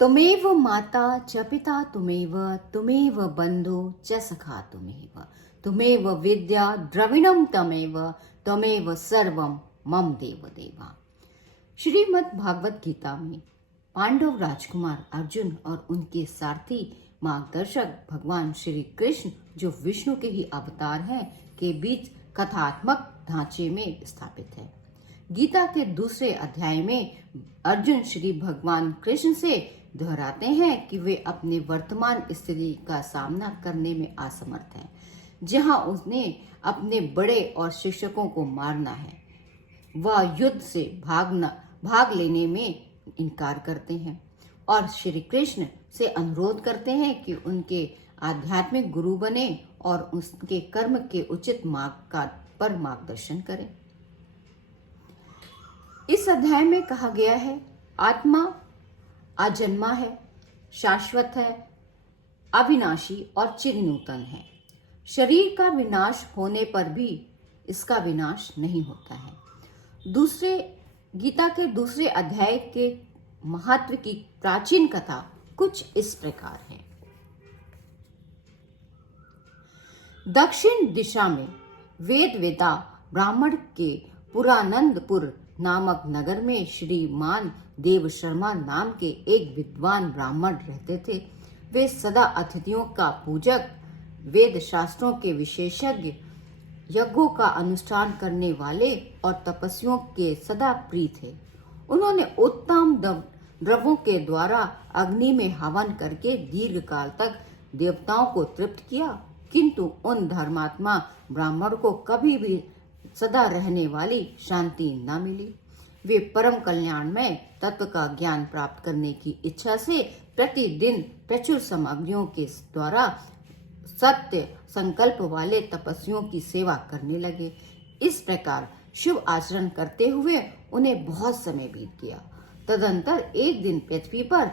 त्वमेव माता च पिता त्वमेव बंधु च सखा त्वमेव विद्या द्रविणम त्वमेव सर्वम मम देव देवा। श्रीमद् भागवत गीता में पांडव राजकुमार अर्जुन और उनके सारथी मार्गदर्शक भगवान श्री कृष्ण, जो विष्णु के ही अवतार हैं, के बीच कथात्मक ढांचे में स्थापित है। गीता के दूसरे अध्याय में अर्जुन श्री भगवान कृष्ण से दोहराते हैं कि वे अपने वर्तमान स्थिति का सामना करने में असमर्थ हैं, जहां उसने अपने बड़े और शिक्षकों को मारना है। वह युद्ध से भाग लेने में इनकार करते हैं और श्री कृष्ण से अनुरोध करते हैं कि उनके आध्यात्मिक गुरु बने और उसके कर्म के उचित मार्ग पर मार्गदर्शन करें। इस अध्याय में कहा गया है, आत्मा अजन्मा है, शाश्वत है, अविनाशी और चिरनूतन है। शरीर का विनाश होने पर भी इसका विनाश नहीं होता है। गीता के दूसरे अध्याय के महत्व की प्राचीन कथा कुछ इस प्रकार है। दक्षिण दिशा में वेदवेता ब्राह्मण के पुरानंदपुर नामक नगर में श्रीमान देव शर्मा नाम के एक विद्वान ब्राह्मण रहते थे। वे सदा अतिथियों का पूजक, वेद शास्त्रों के विशेषज्ञ, यज्ञों का अनुष्ठान करने वाले और तपस्वियों के सदा प्रिय थे। उन्होंने उत्तम द्रव्यों के द्वारा अग्नि में हवन करके दीर्घ काल तक देवताओं को तृप्त किया, किंतु उन धर्मात्मा ब्राह्मण को कभी भी सदा रहने वाली शांति न मिली। वे परम कल्याणमय तत्व का ज्ञान प्राप्त करने की इच्छा से प्रतिदिन प्रचुर सामग्रियों के द्वारा सत्य संकल्प वाले तपस्वियों की सेवा करने लगे। इस प्रकार शुभ आचरण करते हुए उन्हें बहुत समय बीत गया। तदंतर एक दिन पृथ्वी पर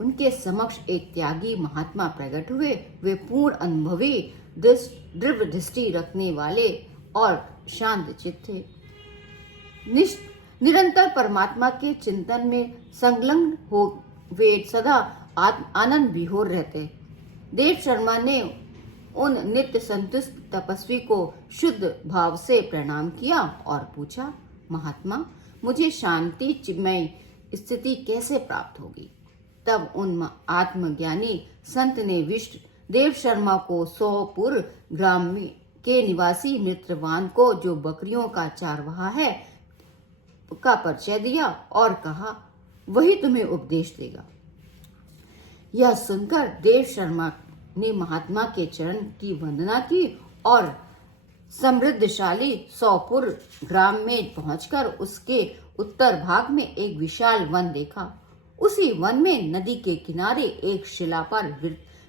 उनके समक्ष एक त्यागी महात्मा प्रकट हुए। वे पूर्ण अनुभवी, दृढ़ दृष्टि रखने वाले और शांत चित्त थे। निरंतर परमात्मा के चिंतन में संलग्न हो वे सदा आनंद विभोर रहते। देव शर्मा ने उन नित्य संतुष्ट तपस्वी को शुद्ध भाव से प्रणाम किया और पूछा, महात्मा, मुझे शांति चिन्मय स्थिति कैसे प्राप्त होगी? तब उन आत्मज्ञानी संत ने देव शर्मा को सोपुर ग्राम के निवासी मित्रवान को, जो बकरियों का चारवाहा है, का परिचय दिया और कहा, वही तुम्हें उपदेश देगा। यह सुनकर देव शर्मा ने महात्मा के चरण की वंदना की और समृद्धशाली सोपुर ग्राम में पहुंचकर उसके उत्तर भाग में एक विशाल वन देखा। उसी वन में नदी के किनारे एक शिला पर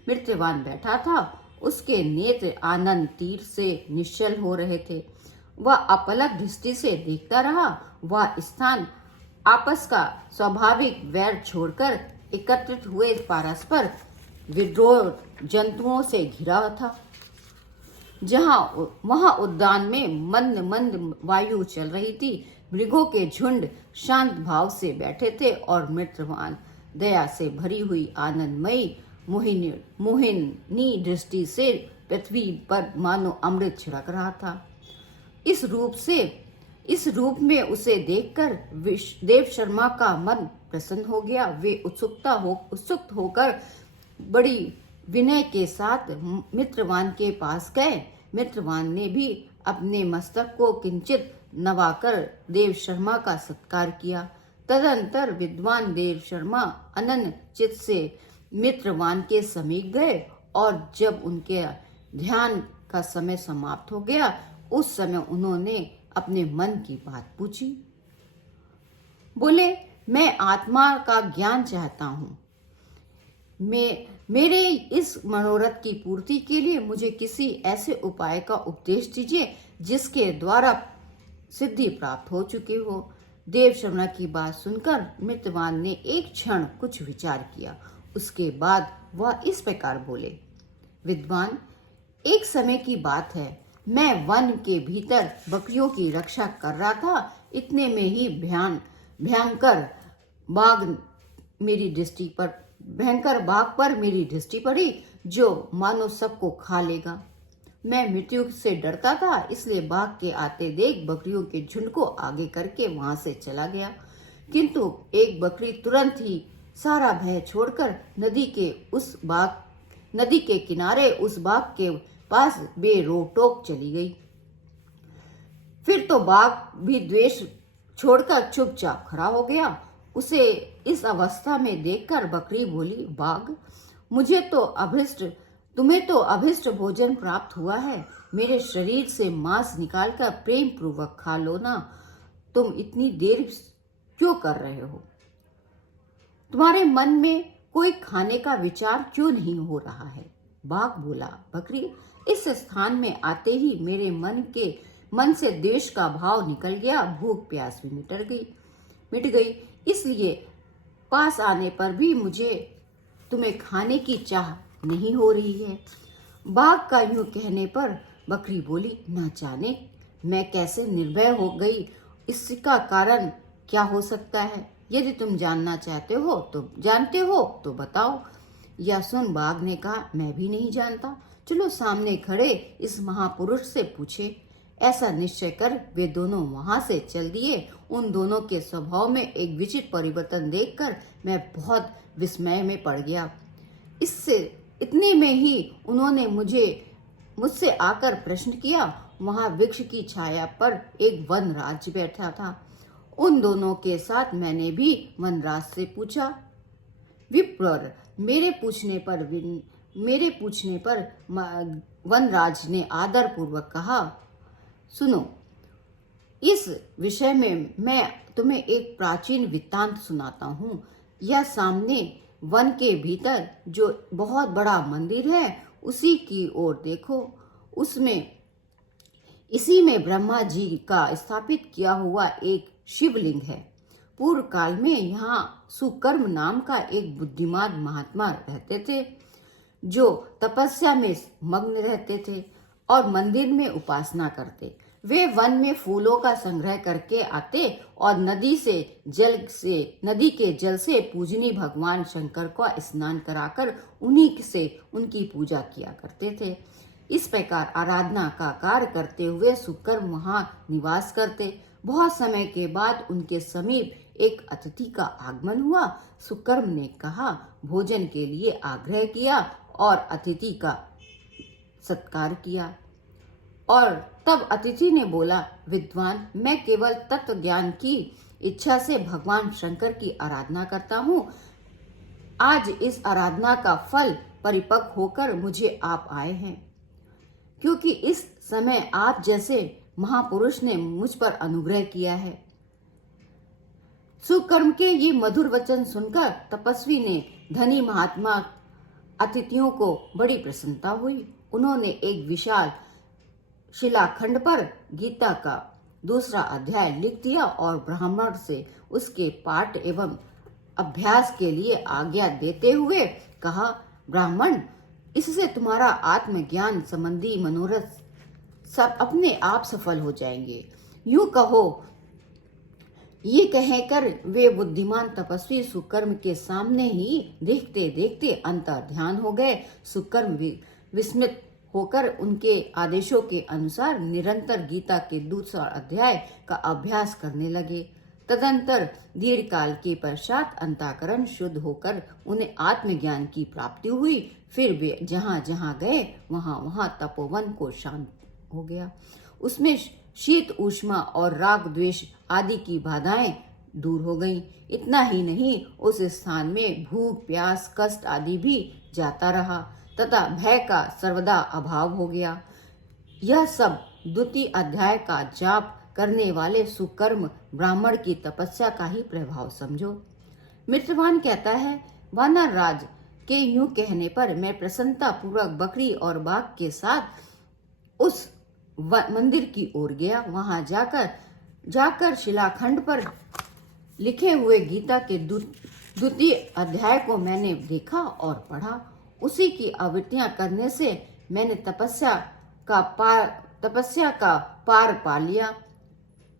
मित्रवान बैठा था। उसके नेत्र आनंद तीर से निश्चल हो रहे थे। वह अपलक दृष्टि से देखता रहा। वह स्थान आपस का स्वाभाविक वैर छोड़कर एकत्रित हुए परस्पर विद्रोह जंतुओं से घिरा था। वहां उद्यान में मंद मंद वायु चल रही थी। मृगों के झुंड शांत भाव से बैठे थे और मित्रवान दया से भरी हुई आनंदमयी मोहिनी दृष्टि से पृथ्वी पर मानो अमृत छिड़क रहा था। इस रूप में उसे देखकर देव शर्मा का मन प्रसन्न हो गया। वे उत्सुक होकर बड़ी विनय के साथ मित्रवान के पास गए। मित्रवान ने भी अपने मस्तक को किंचित नवाकर देव शर्मा का सत्कार किया। तदंतर विद्वान देव शर्मा अनन्य चित्त से मित्रवान के समीप गए और जब उनके ध्यान का समय समाप्त हो गया, उस समय उन्होंने अपने मन की बात पूछी। बोले, मैं आत्मा का ज्ञान चाहता हूँ। मेरे इस मनोरथ की पूर्ति के लिए मुझे किसी ऐसे उपाय का उपदेश दीजिए जिसके द्वारा सिद्धि प्राप्त हो चुकी हो। देव शर्मा की बात सुनकर मित्रवान ने एक क्षण कुछ विचार किया। उसके बाद वह इस प्रकार बोले, विद्वान, एक समय की बात है, मैं वन के भीतर बकरियों की रक्षा कर रहा था। इतने में ही भयंकर बाघ मेरी दृष्टि पर भयंकर बाघ पर मेरी दृष्टि पड़ी जो मानो सबको खा लेगा। मैं मृत्यु से डरता था, इसलिए बाघ के आते देख बकरियों के झुंड को आगे करके वहां से चला गया। किंतु एक बकरी तुरंत ही सारा भय छोड़कर नदी के किनारे उस बाघ के पास बेरोक टोक चली गई। फिर तो बाघ भी द्वेष छोड़कर चुपचाप खड़ा हो गया। उसे इस अवस्था में देखकर बकरी बोली, बाघ, तुम्हें तो अभिष्ट भोजन प्राप्त हुआ है। मेरे शरीर से मांस निकालकर प्रेम पूर्वक खा लो ना। तुम इतनी देर क्यों कर रहे हो? तुम्हारे मन में कोई खाने का विचार क्यों नहीं हो रहा है? बाघ बोला, बकरी, इस स्थान में आते ही मेरे मन से द्वेष का भाव निकल गया, भूख प्यास भी मिट गई, इसलिए पास आने पर भी मुझे तुम्हें खाने की चाह नहीं हो रही है। बाघ का यूं कहने पर बकरी बोली, न जाने मैं कैसे निर्भय हो गई, इसका कारण क्या हो सकता है? यदि तुम जानना जानते हो तो बताओ। यह सुन बाघ ने कहा, मैं भी नहीं जानता, चलो सामने खड़े इस महापुरुष से पूछे। ऐसा निश्चय कर वे दोनों वहां से चल दिए। उन दोनों के स्वभाव में एक विचित्र परिवर्तन देखकर मैं बहुत विस्मय में पड़ गया। इतने में ही उन्होंने मुझसे आकर प्रश्न किया। वहां वृक्ष की छाया पर एक वनराज बैठा था। उन दोनों के साथ मैंने भी वनराज से पूछा। विप्र, मेरे पूछने पर वनराज ने आदर पूर्वक कहा, सुनो, इस विषय में मैं तुम्हें एक प्राचीन वृत्तांत सुनाता हूँ। यह सामने वन के भीतर जो बहुत बड़ा मंदिर है, उसी की ओर देखो। इसी में ब्रह्मा जी का स्थापित किया हुआ एक शिवलिंग है। पूर्व काल में यहाँ सुकर्म नाम का एक बुद्धिमान महात्मा रहते थे, जो तपस्या में मग्न रहते थे और मंदिर में उपासना करते। वे वन में फूलों का संग्रह करके आते और नदी के जल से पूजनीय भगवान शंकर को स्नान कराकर उन्हीं से उनकी पूजा किया करते थे। इस प्रकार आराधना का कार्य करते हुए सुकर्म वहां निवास करते। बहुत समय के बाद उनके समीप एक अतिथि का आगमन हुआ। सुकर्म ने कहा, भोजन के लिए आग्रह किया और अतिथि का सत्कार किया। और तब अतिथि ने बोला, विद्वान, मैं केवल तत्व ज्ञान की इच्छा से भगवान शंकर की आराधना करता हूँ। आज इस आराधना का फल परिपक्व होकर मुझे आप आए हैं, क्योंकि इस समय आप जैसे महापुरुष ने मुझ पर अनुग्रह किया है। सुकर्म के ये मधुर वचन सुनकर तपस्वी ने धनी महात्मा अतिथियों को बड़ी प्रसन्नता हुई। उन्होंने एक विशाल शिलाखंड पर गीता का दूसरा अध्याय लिख दिया और ब्राह्मण से उसके पाठ एवं अभ्यास के लिए आज्ञा देते हुए कहा, ब्राह्मण, इससे तुम्हारा आत्मज्ञान संबंधी मनोरथ सब अपने आप सफल हो जाएंगे। यूं कहो। ये कहकर वे बुद्धिमान तपस्वी सुकर्म के सामने ही देखते देखते अंतर ध्यान हो गए। सुकर्म विस्मित होकर उनके आदेशों के अनुसार निरंतर गीता के दूसरा अध्याय का अभ्यास करने लगे। तदंतर दीर्घ काल के पश्चात अंतःकरण शुद्ध होकर उन्हें आत्मज्ञान की प्राप्ति हुई। फिर वे जहाँ जहाँ गए वहाँ तपोवन को शांत हो गया। उसमें शीत ऊष्मा और राग द्वेष आदि की बाधाएं दूर हो गईं। इतना ही नहीं, उस स्थान में भूख प्यास कष्ट आदि भी जाता रहा तथा भय का सर्वदा अभाव हो गया। यह सब द्वितीय अध्याय का जाप करने वाले सुकर्म ब्राह्मण की तपस्या का ही प्रभाव समझो। मित्रवान कहता है, वानर राज के यूं कहने पर मैं प्रसन्नता पूर्वक बकरी और बाघ के साथ उस मंदिर की ओर गया। वहां जाकर शिलाखंड पर लिखे हुए गीता के द्वितीय अध्याय को मैंने देखा और पढ़ा। उसी की आवृत्तियां करने से मैंने तपस्या का पार पा लिया।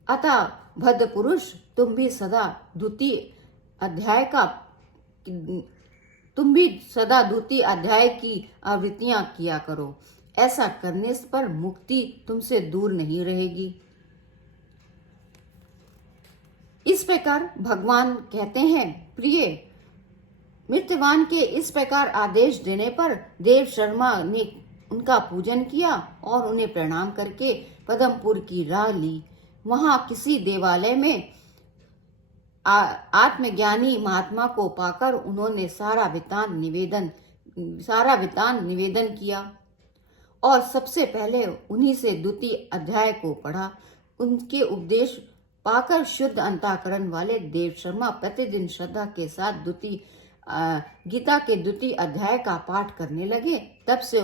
अतः भद्र पुरुष, तुम भी सदा द्वितीय अध्याय का तुम भी सदा द्वितीय अध्याय की आवृत्तियां किया करो। ऐसा करने पर मुक्ति तुमसे दूर नहीं रहेगी। इस प्रकार भगवान कहते हैं, प्रिय, मृत्यवान के इस प्रकार आदेश देने पर देव शर्मा ने उनका पूजन किया और उन्हें प्रणाम करके पदमपुर की राह ली। वहां किसी देवालय में आत्मज्ञानी महात्मा को पाकर उन्होंने सारा वृतांत निवेदन किया और सबसे पहले उन्हीं से द्वितीय अध्याय को पढ़ा। उनके उपदेश पाकर शुद्ध अंतःकरण वाले देव शर्मा प्रतिदिन श्रद्धा के साथ गीता के द्वितीय अध्याय का पाठ करने लगे। तब से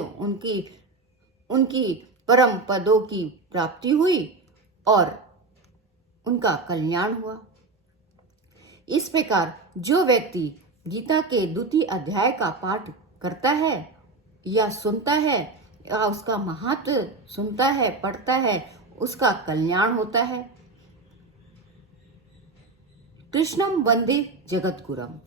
उनकी परम पदों की प्राप्ति हुई और उनका कल्याण हुआ। इस प्रकार जो व्यक्ति गीता के द्वितीय अध्याय का पाठ करता है या सुनता है या उसका महत्व सुनता है, पढ़ता है, उसका कल्याण होता है। कृष्णम वंदे जगद्गुरुम।